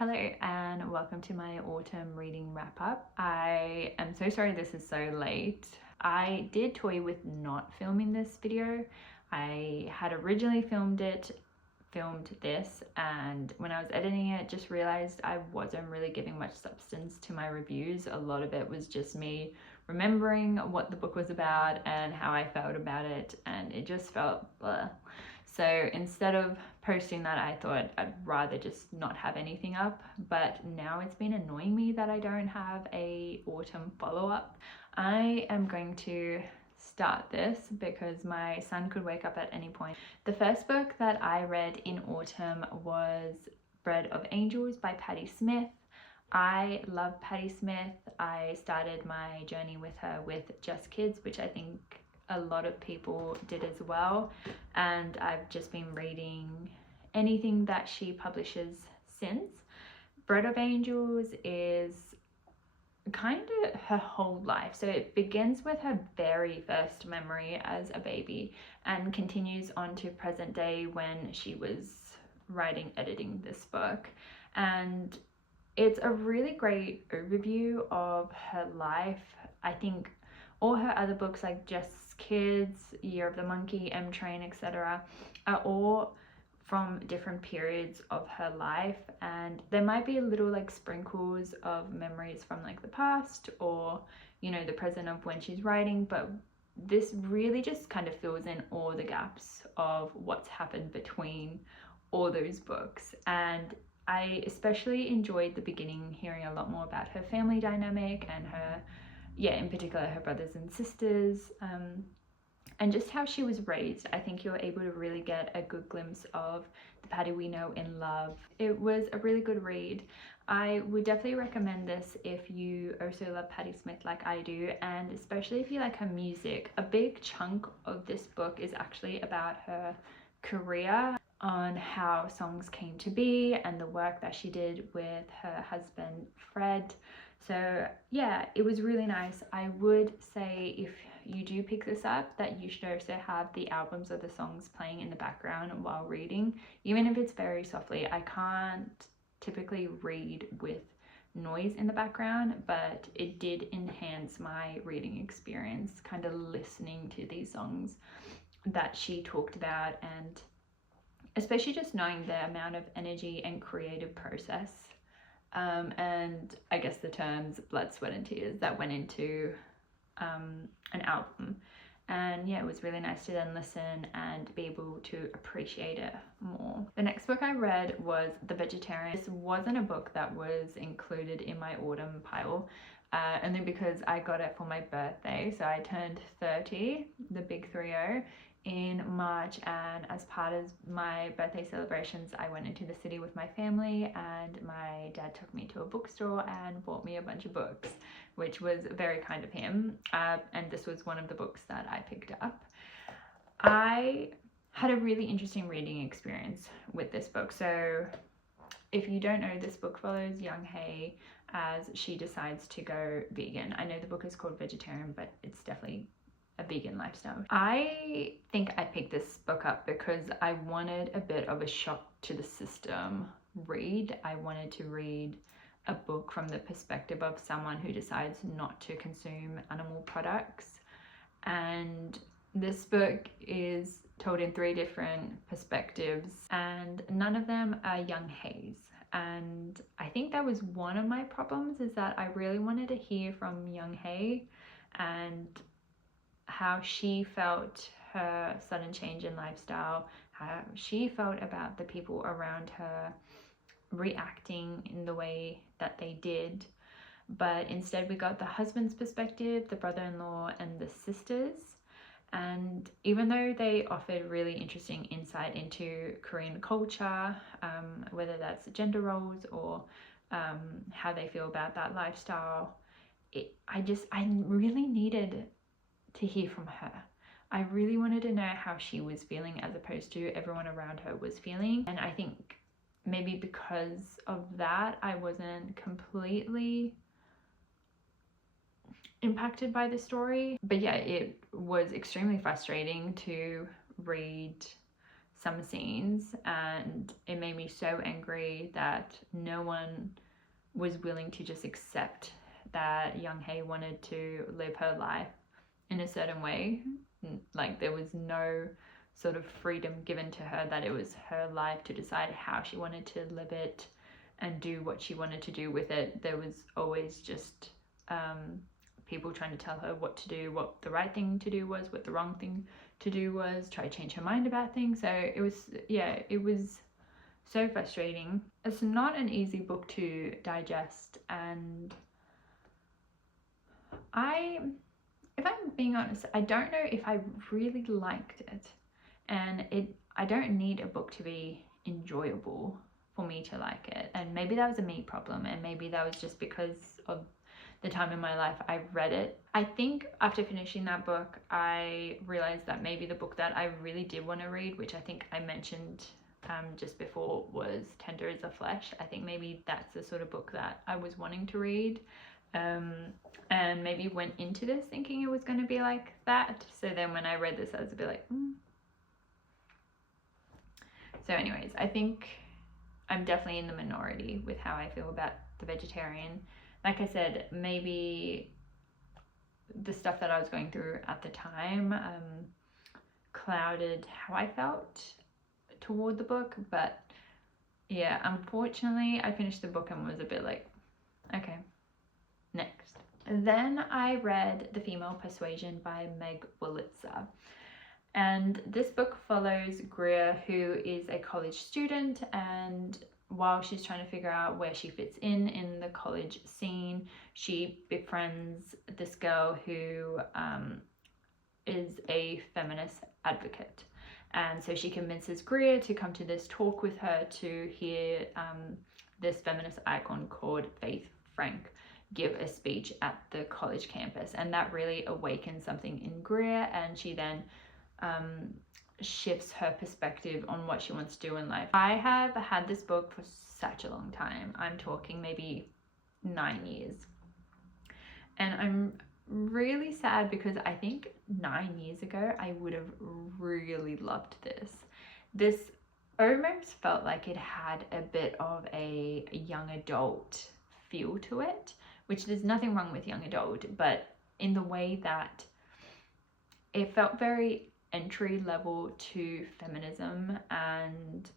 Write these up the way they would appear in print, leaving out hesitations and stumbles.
Hello and welcome to my autumn reading wrap up. I am so sorry this is so late. I did toy with not filming this video. I had originally filmed this, and when I was editing it just realized I wasn't really giving much substance to my reviews. A lot of it was just me remembering what the book was about and how I felt about it, and it just felt blah. So instead of posting that, I thought I'd rather just not have anything up, but now it's been annoying me that I don't have a autumn follow-up. I am going to start this because my son could wake up at any point. The first book that I read in autumn was Bread of Angels by Patti Smith. I love Patti Smith. I started my journey with her with Just Kids, which I think a lot of people did as well, and I've just been reading anything that she publishes since. Bread of Angels is kind of her whole life, so it begins with her very first memory as a baby and continues on to present day when she was editing this book, and it's a really great overview of her life. I think all her other books like Just Kids, Year of the Monkey, M Train, etc. are all from different periods of her life, and there might be a little like sprinkles of memories from like the past or, you know, the present of when she's writing, but this really just kind of fills in all the gaps of what's happened between all those books. And I especially enjoyed the beginning, hearing a lot more about her family dynamic and her, in particular her brothers and sisters, and just how she was raised. I think you're able to really get a good glimpse of the Patti we know and love. It was a really good read. I would definitely recommend this if you also love Patti Smith like I do, and especially if you like her music. A big chunk of this book is actually about her career, on how songs came to be and the work that she did with her husband Fred. So yeah, it was really nice. I would say if you do pick this up that you should also have the albums of the songs playing in the background while reading, even if it's very softly. I can't typically read with noise in the background, but it did enhance my reading experience, kind of listening to these songs that she talked about, and especially just knowing the amount of energy and creative process, and I guess the terms blood, sweat and tears that went into an album. And yeah, it was really nice to then listen and be able to appreciate it more. The next book I read was The Vegetarian. This wasn't a book that was included in my autumn pile, only because I got it for my birthday. So I turned 30, the big 30, in March, and as part of my birthday celebrations I went into the city with my family, and my dad took me to a bookstore and bought me a bunch of books, which was very kind of him, and this was one of the books that I picked up. I had a really interesting reading experience with this book. So if you don't know, this book follows Young Hae as she decides to go vegan. I know the book is called Vegetarian, but it's definitely a vegan lifestyle. I think I picked this book up because I wanted a bit of a shock to the system read. I wanted to read a book from the perspective of someone who decides not to consume animal products, and this book is told in 3 different perspectives, and none of them are Young Hae's. And I think that was one of my problems, is that I really wanted to hear from Young Hae and how she felt her sudden change in lifestyle, how she felt about the people around her reacting in the way that they did. But instead we got the husband's perspective, the brother-in-law and the sisters, and even though they offered really interesting insight into Korean culture, whether that's gender roles or how they feel about that lifestyle, I really needed to hear from her. I really wanted to know how she was feeling as opposed to everyone around her was feeling, and I think maybe because of that I wasn't completely impacted by the story. But yeah, it was extremely frustrating to read some scenes, and it made me so angry that no one was willing to just accept that Young Hae wanted to live her life in a certain way. Like there was no sort of freedom given to her, that it was her life to decide how she wanted to live it and do what she wanted to do with it. There was always just people trying to tell her what to do, what the right thing to do was, what the wrong thing to do was, try to change her mind about things. So it was, yeah, it was so frustrating. It's not an easy book to digest, and if I'm being honest, I don't know if I really liked it. And I don't need a book to be enjoyable for me to like it. And maybe that was a me problem, and maybe that was just because of the time in my life I read it. I think after finishing that book, I realized that maybe the book that I really did want to read, which I think I mentioned just before, was Tender as a Flesh. I think maybe that's the sort of book that I was wanting to read. And maybe went into this thinking it was going to be like that. So then when I read this, I was a bit like, So anyways, I think I'm definitely in the minority with how I feel about The Vegetarian. Like I said, maybe the stuff that I was going through at the time clouded how I felt toward the book. But yeah, unfortunately, I finished the book and was a bit like, okay, next. Then I read The Female Persuasion by Meg Wolitzer. And this book follows Greer, who is a college student, and while she's trying to figure out where she fits in the college scene, she befriends this girl who is a feminist advocate. And so she convinces Greer to come to this talk with her to hear this feminist icon called Faith Frank give a speech at the college campus. And that really awakens something in Greer, and she then shifts her perspective on what she wants to do in life. I have had this book for such a long time. I'm talking maybe 9 years. And I'm really sad because I think 9 years ago I would have really loved this. This almost felt like it had a bit of a young adult feel to it, which there's nothing wrong with young adult, but in the way that it felt very entry level to feminism, and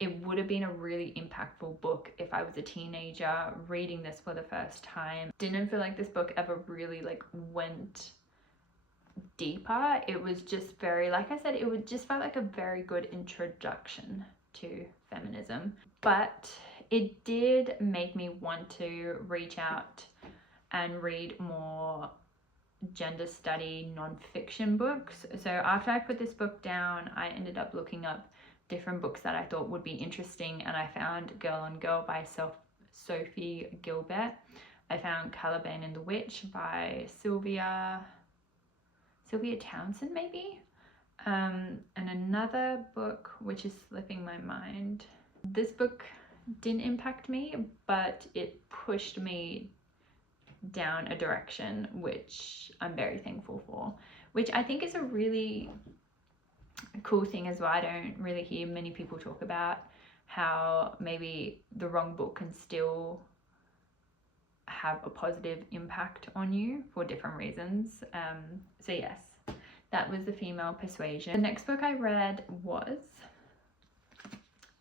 it would have been a really impactful book if I was a teenager reading this for the first time. Didn't feel like this book ever really like went deeper. It was just very, like I said, it would just felt like a very good introduction to feminism, but it did make me want to reach out and read more gender study non-fiction books. So after I put this book down, I ended up looking up different books that I thought would be interesting, and I found Girl on Girl by Sophie Gilbert. I found Caliban and the Witch by Sylvia Townsend maybe, and another book which is slipping my mind. This book didn't impact me, but it pushed me down a direction which I'm very thankful for, which I think is a really cool thing as well. I don't really hear many people talk about how maybe the wrong book can still have a positive impact on you for different reasons. So yes, that was The Female Persuasion. The next book I read was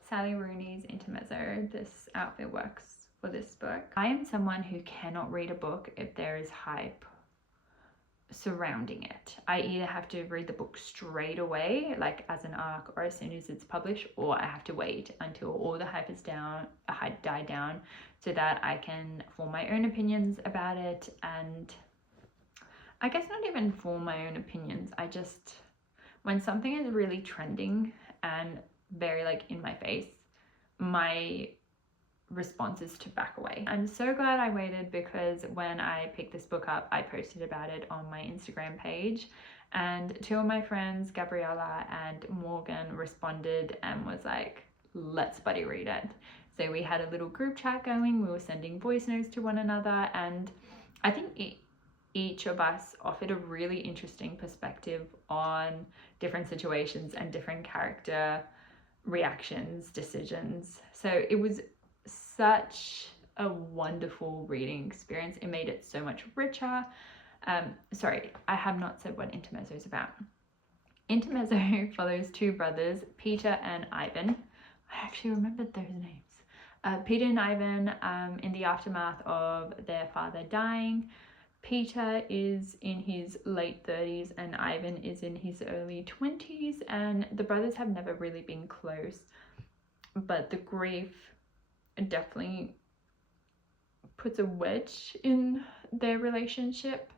Sally Rooney's Intermezzo. This outfit works for this book. I am someone who cannot read a book if there is hype surrounding it. I either have to read the book straight away, like as an arc, or as soon as it's published, or I have to wait until all the hype is died down so that I can form my own opinions about it. And I guess not even form my own opinions, I just, when something is really trending and very like in my face, my response is to back away. I'm so glad I waited, because when I picked this book up, I posted about it on my Instagram page, and two of my friends, Gabriella and Morgan, responded and was like, let's buddy read it. So we had a little group chat going, we were sending voice notes to one another, and I think each of us offered a really interesting perspective on different situations and different character reactions, decisions. So it was such a wonderful reading experience. It made it so much richer. Sorry, I have not said what Intermezzo is about. Intermezzo follows two brothers, Peter and Ivan. I actually remembered those names. Peter and Ivan, in the aftermath of their father dying. Peter is in his late 30s and Ivan is in his early 20s, and the brothers have never really been close, but the grief definitely puts a wedge in their relationship.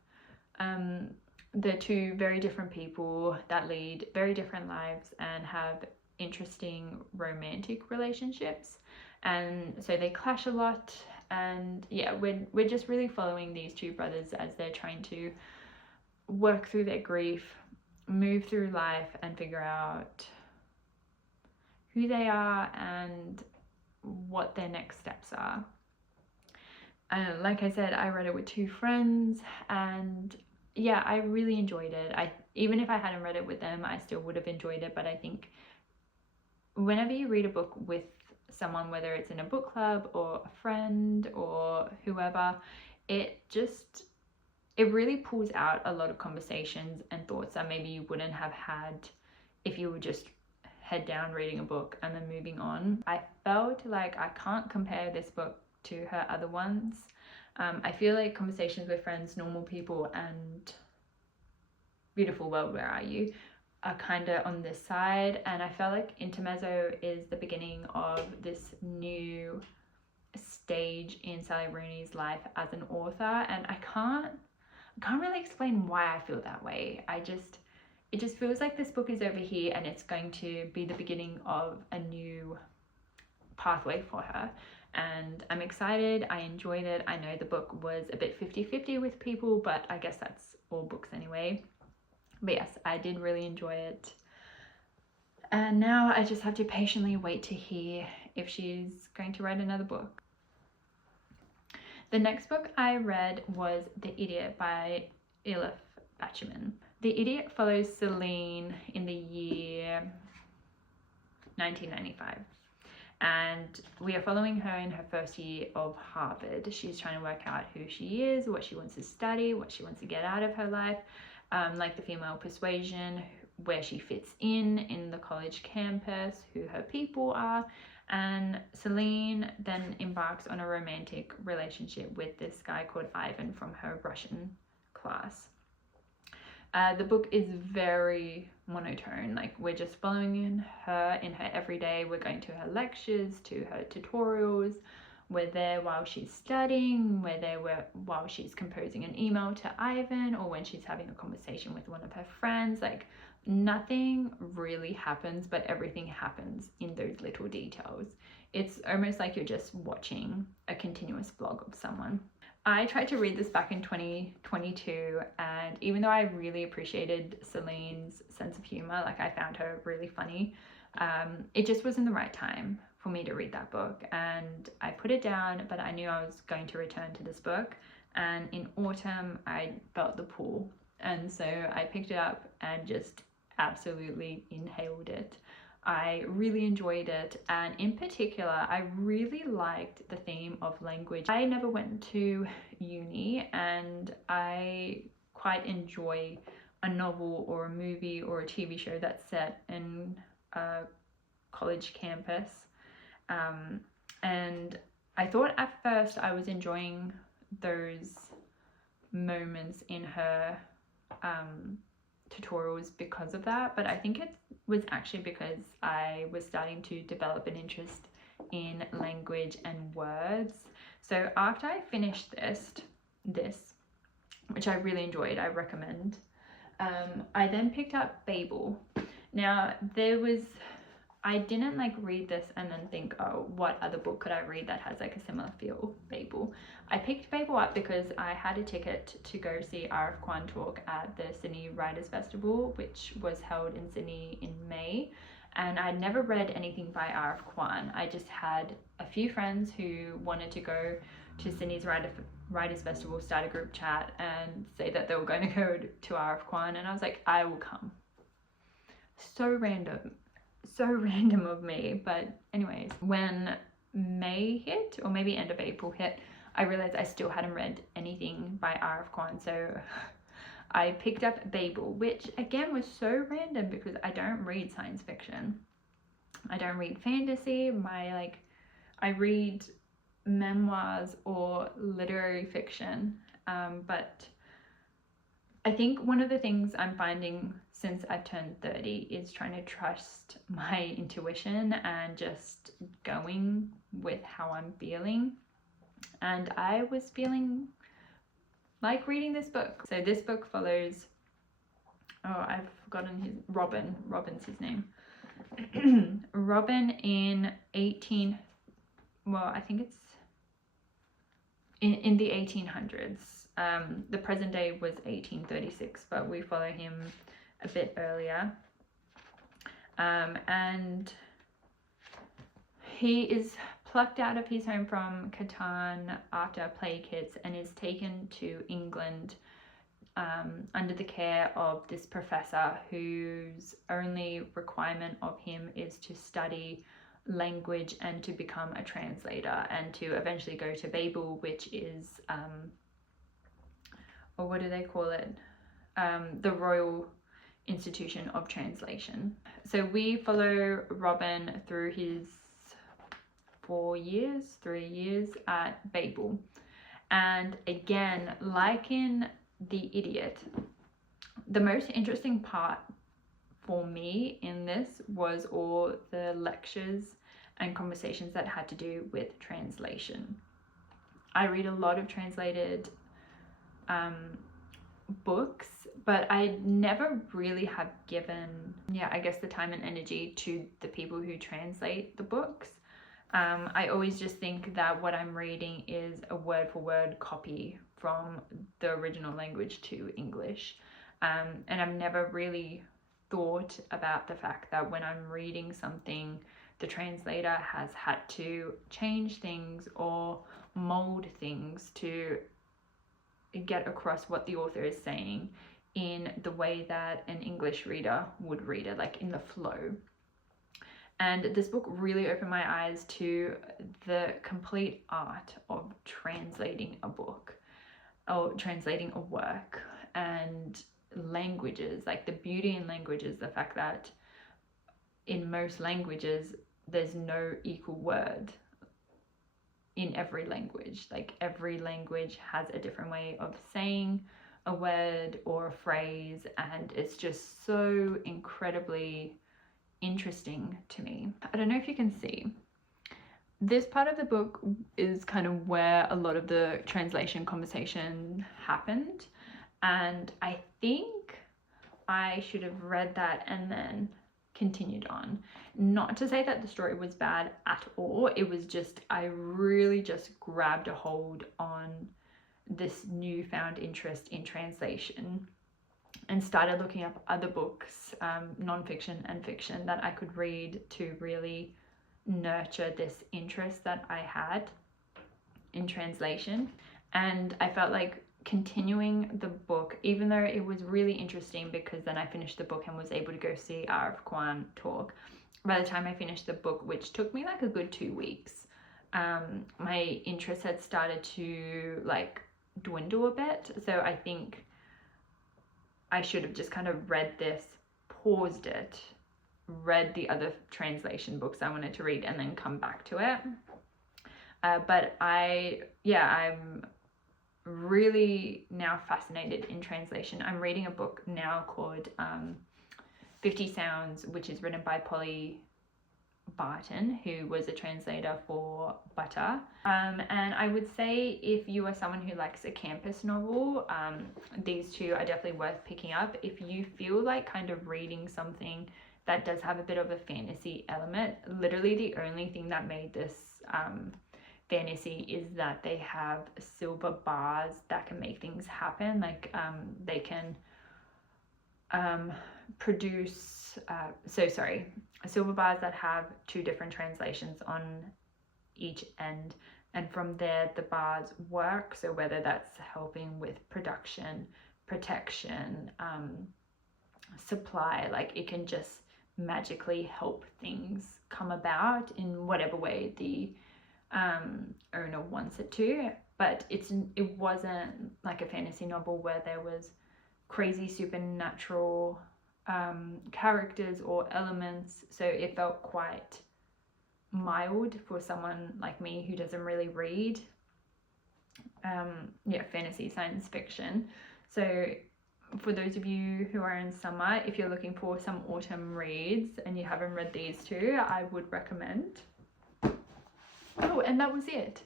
They're two very different people that lead very different lives and have interesting romantic relationships, and so they clash a lot. And yeah, we're just really following these two brothers as they're trying to work through their grief, move through life, and figure out who they are and what their next steps are. Like I said, I read it with two friends, and yeah, I really enjoyed it. Even if I hadn't read it with them, I still would have enjoyed it. But I think whenever you read a book with someone, whether it's in a book club or a friend or whoever, it really pulls out a lot of conversations and thoughts that maybe you wouldn't have had if you were just head down reading a book and then moving on. I felt like I can't compare this book to her other ones. I feel like Conversations with Friends, Normal People, and Beautiful World, Where Are You? Are kind of on this side, and I felt like Intermezzo is the beginning of this new stage in Sally Rooney's life as an author, and I can't really explain why I feel that way. It just feels like this book is over here and it's going to be the beginning of a new pathway for her, and I'm excited. I enjoyed it. I know the book was a bit 50-50 with people, but I guess that's all books anyway. But yes, I did really enjoy it. And now I just have to patiently wait to hear if she's going to write another book. The next book I read was The Idiot by Elif. The Idiot follows Celine in the year 1995. And we are following her in her first year of Harvard. She's trying to work out who she is, what she wants to study, what she wants to get out of her life. Like the female persuasion, where she fits in the college campus, who her people are. And Celine then embarks on a romantic relationship with this guy called Ivan from her Russian class. The book is very monotone. Like, we're just following her in her everyday. We're going to her lectures, to her tutorials. We're there while she's studying, we're there while she's composing an email to Ivan, or when she's having a conversation with one of her friends. Like, nothing really happens, but everything happens in those little details. It's almost like you're just watching a continuous vlog of someone. I tried to read this back in 2022, and even though I really appreciated Celine's sense of humor, like I found her really funny, it just wasn't the right time for me to read that book, and I put it down, but I knew I was going to return to this book, and in autumn I felt the pull, and so I picked it up and just absolutely inhaled it. I really enjoyed it, and in particular I really liked the theme of language. I never went to uni, and I quite enjoy a novel or a movie or a TV show that's set in a college campus. And I thought at first I was enjoying those moments in her tutorials because of that, but I think it was actually because I was starting to develop an interest in language and words. So after I finished this, which I really enjoyed, I recommend, I then picked up Babel. Now I didn't like read this and then think, oh, what other book could I read that has like a similar feel? Babel. I picked Babel up because I had a ticket to go see R.F. Kuang talk at the Sydney Writers' Festival, which was held in Sydney in May. And I'd never read anything by R.F. Kuang. I just had a few friends who wanted to go to Sydney's Writers' Festival, start a group chat and say that they were going to go to R.F. Kuang. And I was like, I will come. So random. so random of me. But anyways, when May hit, or maybe end of April hit, I realized I still hadn't read anything by R.F. Kuang. So I picked up Babel, which again was so random because I don't read science fiction. I don't read fantasy. I read memoirs or literary fiction. But I think one of the things I'm finding since I've turned 30 is trying to trust my intuition and just going with how I'm feeling. And I was feeling like reading this book. So this book follows, I've forgotten Robin's his name. Robin in I think it's in the 1800s. The present day was 1836, but we follow him a bit earlier. And he is plucked out of his home from Catan after plague hits and is taken to England under the care of this professor whose only requirement of him is to study language and to become a translator and to eventually go to Babel, which is or what do they call it, the Royal Institution of Translation. So we follow Robin through his 3 years at Babel. And again, like in The Idiot, the most interesting part for me in this was all the lectures and conversations that had to do with translation. I read a lot of translated books, but I never really have given, I guess, the time and energy to the people who translate the books. I always just think that what I'm reading is a word for word copy from the original language to English. And I've never really thought about the fact that when I'm reading something, the translator has had to change things or mold things to get across what the author is saying in the way that an English reader would read it, like in the flow. And this book really opened my eyes to the complete art of translating a book or translating a work, and languages, like the beauty in languages, the fact that in most languages there's no equal word in every language. Like every language has a different way of saying a word or a phrase, and it's just so incredibly interesting to me. I don't know if you can see. This part of the book is kind of where a lot of the translation conversation happened, and I think I should have read that and then continued on. Not to say that the story was bad at all, it was just I really just grabbed a hold on this newfound interest in translation and started looking up other books, non-fiction and fiction, that I could read to really nurture this interest that I had in translation. And I felt like continuing the book, even though it was really interesting because then I finished the book and was able to go see R.F. Kuang talk. By the time I finished the book, which took me like a good 2 weeks, my interest had started to like dwindle a bit. So I think I should have just kind of read this, paused it, read the other translation books I wanted to read, and then come back to it. But I'm really now fascinated in translation. I'm reading a book now called 50 Sounds, which is written by Polly Barton, who was a translator for Butter. And I would say if you are someone who likes a campus novel, these two are definitely worth picking up. If you feel like kind of reading something that does have a bit of a fantasy element, literally the only thing that made this fantasy is that they have silver bars that can make things happen. Like they can produce silver bars that have 2 different translations on each end, and from there the bars work. So whether that's helping with production, protection, supply, like it can just magically help things come about in whatever way the owner wants it to. But it wasn't like a fantasy novel where there was crazy supernatural characters or elements, so it felt quite mild for someone like me who doesn't really read fantasy science fiction. So for those of you who are in summer, if you're looking for some autumn reads and you haven't read these two, I would recommend. Oh, and that was it.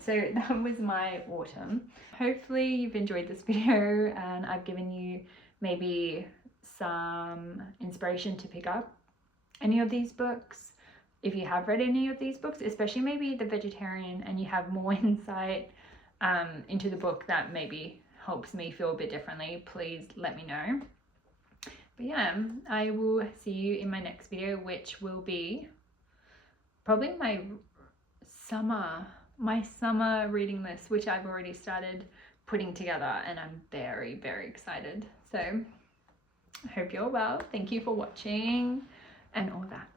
So that was my autumn. Hopefully you've enjoyed this video and I've given you maybe some inspiration to pick up any of these books. If you have read any of these books, especially maybe The Vegetarian, and you have more insight into the book that maybe helps me feel a bit differently, please let me know. But yeah, I will see you in my next video, which will be probably my summer reading list, which I've already started putting together, and I'm very, very excited. So I hope you're well. Thank you for watching and all that.